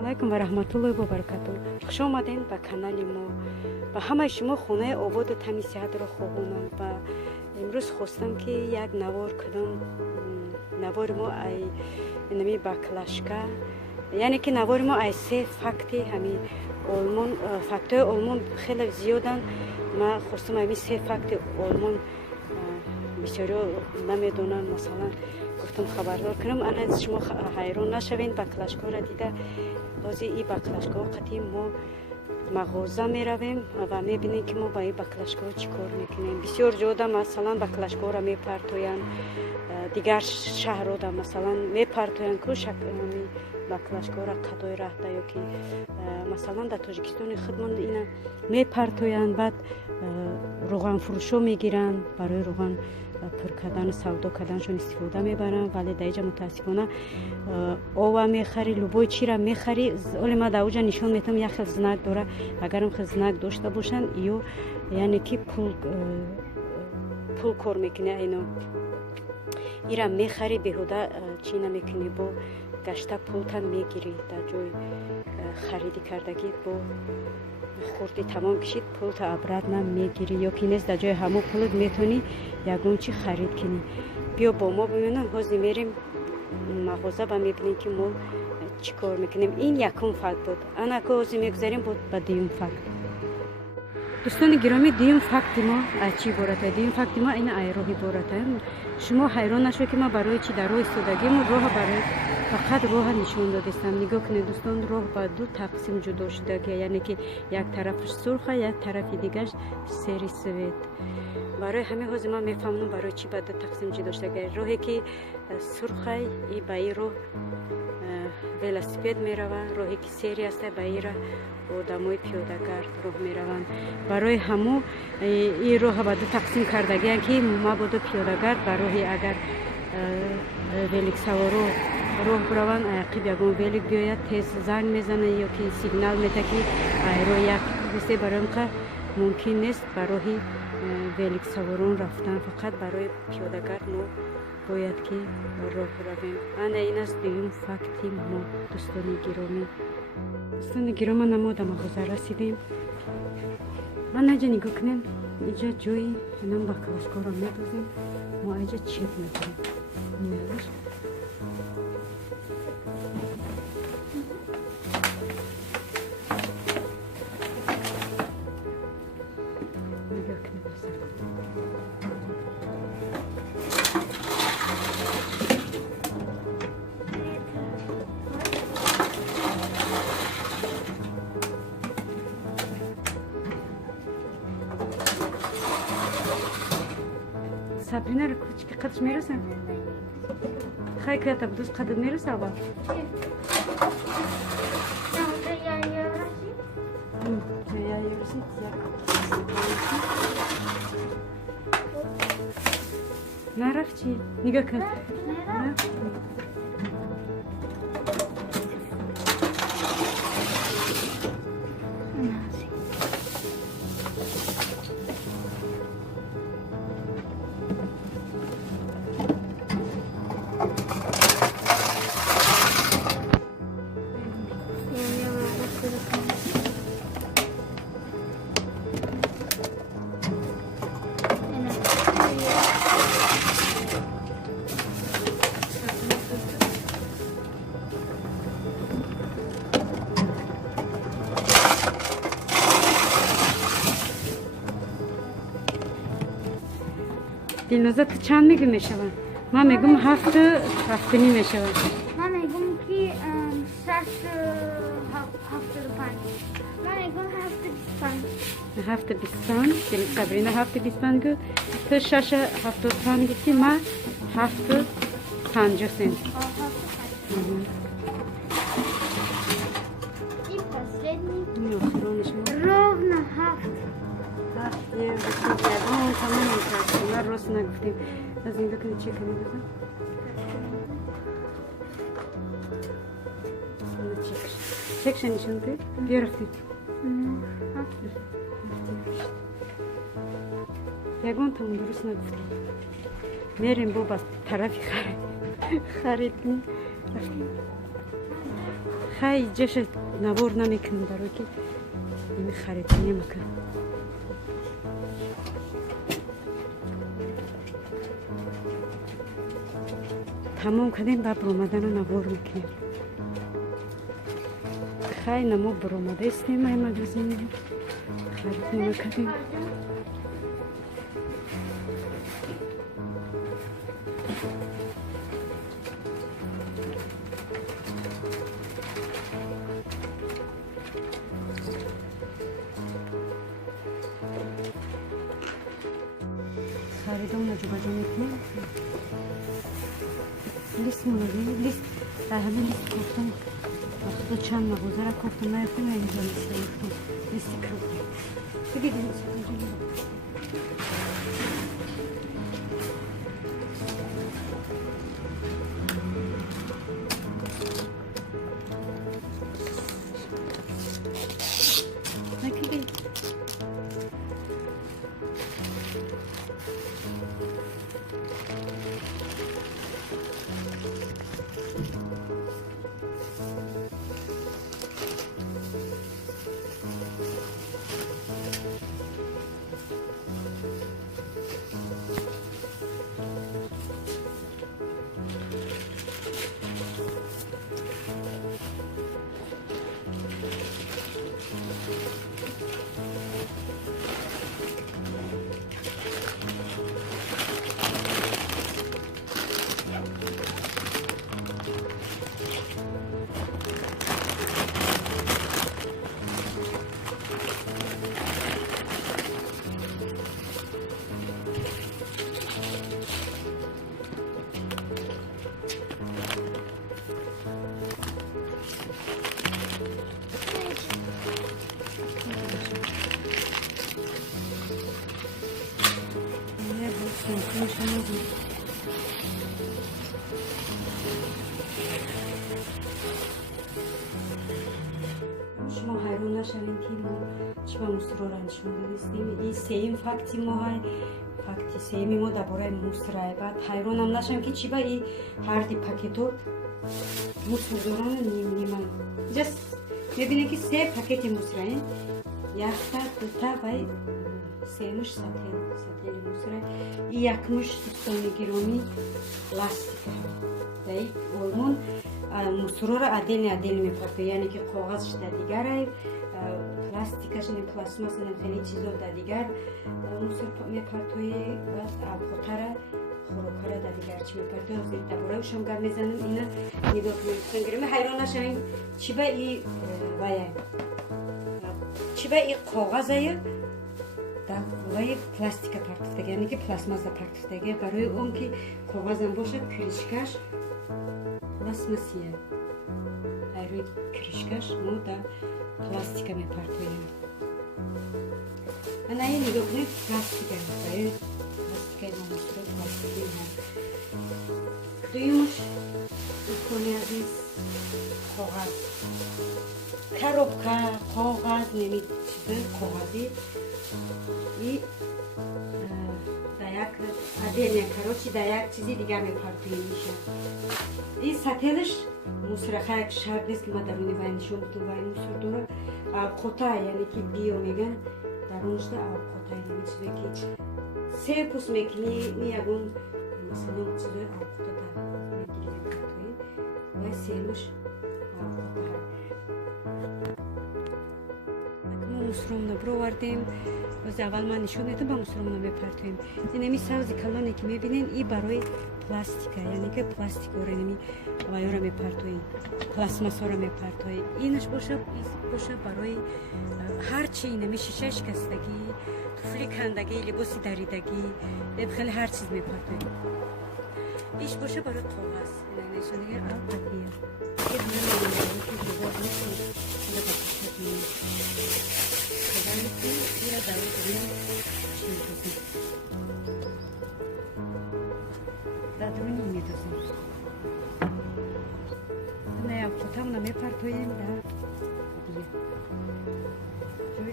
алайкум ва раҳматуллоҳи ва баракатуҳ. Хуш омадед ба канали мо. Ба ҳамаи шумо хонаи ободу тами сиҳатро хоҳонам ва имрӯз хостам ки як навор кадом навори мо ай нами баклашка, яъне ки навори мо ай се факти ҳами олмон, фактҳои олмон хеле зиёдан. Ман хостам ҳами се факти олмон бисёриҳо намедонанд, масалан гуфтам хабардор кунам. Ана шумо ҳайрон нашавед, баклашкаро дида лози и баклашкаҳо қатъи мо мағоза меравем ва мебинем ки мо ба ин баклашкаҳо чӣ кор мекунем. Бисёр ҷода масалан баклашкаҳоро мепартоянд, дигар шаҳрҳода масалан мепартоянд ку баклашкаҳоро қадои рафта ёки масалан дар Тоҷикистони худмон ина мепартоянд, баъд роғанфурӯшҳо мегиранд, барои роған пур кардану савдо карданашон истифода мебаранд. Вале дар инҷа мутаассифона ова мехари, любой чира мехари, оли ман дар уҷа нишон метавам як хел знак дора, агарам хел знак дошта бошанд ё яъне ки пул кор мекуни айно ира мехари беҳуда чӣ намекунӣ, бо гашта пултан мегирӣ, дар ҷои хариди кардагӣ бо хурди тамом кишид пулта обратно мегирӣ, ё ки нест дар ҷои ҳамон пулут метавонӣ ягон чи харид кунӣ. биё бо мо бибинам, ҳозир мерим мағоза ва мебинем ки мо чӣ кор мекунем. Ин якум факт буд. Ана ко ҳозир мегузарем ба дуюм факт. дӯстони гиромӣ, дуюм факти мо аз чӣ иборат аст? Дуюм факти мо ина ай роҳ иборат аст. Шумо ҳайрон нашавед ки ман барои чӣ дар роҳ истодагим роҳа барои фақат роҳа нишон додистам. Нигоҳ кунед дӯстон, роҳ ба ду тақсим ҷудо шудагӣ, яъне ки як тарафаш сурха, як тарафи дигараш сери свет. барои ҳамин ҳозир ман мефаҳмам барои чӣ ба ду тақсим ҷудо шудагӣ. роҳе ки сурхай и ба ин роҳ велосипед мераванд, роҳе ки сери аст ба ира одамои пиёдагард роҳ мераванд. барои ҳамон ин роҳа ба ду тақсим кардагиам ки мабодо пиёдагард ба роҳи агар великсаворо роҳ бираванд, ақиб ягон велик биёяд тез занг мезана ё ки сигнал медиҳад ки айро як бисте. барои ин мумкин нест ба роҳи великсаворон рафтан, фақат барои пиёдагард мо бояд ки роҳ равем. ана ин аст дуюм факти мо. дӯстони гиромӣ, дӯстони гиромӣ, мо да мағоза расидем. ман аҷа нигоҳ кунем, инҷа ҷои инам баклашкаро медозем, мо аҷа чеп мекунем. Сабрина рукавички қадш мерасанд? Хай ката будус қадд мераса ба? Нарафчи? Нигоҳ кун. Дилноза, ту чанд мегӯ мешаванд? Ман мегӯм 7 мешаванд. Ман мегӯм ки 7.75. Ман мегӯм 7.25. 7.25. Сабрина 7.25 гӯ. Ту 6.75 гуфти, ман 7.50. И последний. Ровно 7. Рост нагуфтем. Аз ин бикунем чек мебезам. Чекша нишон ди? Биё рафтем. ягон тамон дуруст нагуфтем. мерем бо ба тарафи харид кунем. хай ҷаша навор намекунем барои ки ими харида намекунем. тамом кардем ба баромадана навор мекунем. хай намо баромада истем ай магазин харид намекардем. خریدم نجوبجا میکنیم لیست مولدی لیست همه لیست گفتم وقتا چند مغازه را گفتم نرفتم اینجا لیست گفتم لیست گفتم بگید لیست گفتم نکیدی شما حیران نشوید که ما چه مصر را نشون دادیم. این سیم فکتی ما های فکتی سیمی ما درباره مصر بعد حیران هم نشوید که چی با این هر دی پاکتو مصر دارن نیم جست میبینید که سه پاکت مصر این یک تا دو تا و سیمش سطل مصر این یکمش 200 گرامی لاستیک دایی آلمان مصر را عدل میپرده یعنی که کاغذش در دیگر پلاستیکش نه پلاستماس نه خیلی چیزا در دیگر مصر میپرده و خطر خوراک‌ها در دیگر چی میپرده از درباره شما گپ میزنم اینا نگاه کنید گرمی حیران نشوید چی به این چی به این کاغذه در وای پلاستیک پرتفتگی یعنی که پلاستماس پرتفتگی برای اون که کاغذ هم باشه کریشکش پلاستماسیه روی کریشکش ما در پلاستیک میپرتویم من این نگاه کنید پلاستیک هم برای پلاستیک هم مسترد پلاستیکی هم دویمش کنی عزیز کاغذ коробка кағаз неми чизи кағази и да як отдельно короче да як чизи дигар мепартоим миша и сателиш мусраха як шарт нест ки ма даруни вай нишон будем вай мусор дора қота яъне ки био меган дарунишда қота неми чизе ки се пус мекини ни ягон масалан чизои қота да мегири мепартоим вай семуш мусромно бровардем оз аввал ман нишон медам ба мусромно мепартоем неми савзи калоне ки мебинен и барои пластика яъне ки пластикора неми вайора мепартоем пластмассора мепартоем инаш боша барои ҳар чи неми шиша шикастагӣ туфли кандагӣ либоси даридагӣ хеле ҳар чиз мепартоем иш боша барои коғаз нишонагир алпатия дадруни медозем не фотам намепартоем да бия ҷои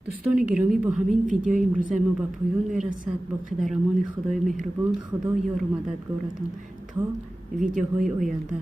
об دوستان گرامی، با همین ویدیو امروزه ما به پایان میرسد. باقی در امان خدای مهربان، خدا یار و مددگارتان تا ویدیوهای آینده.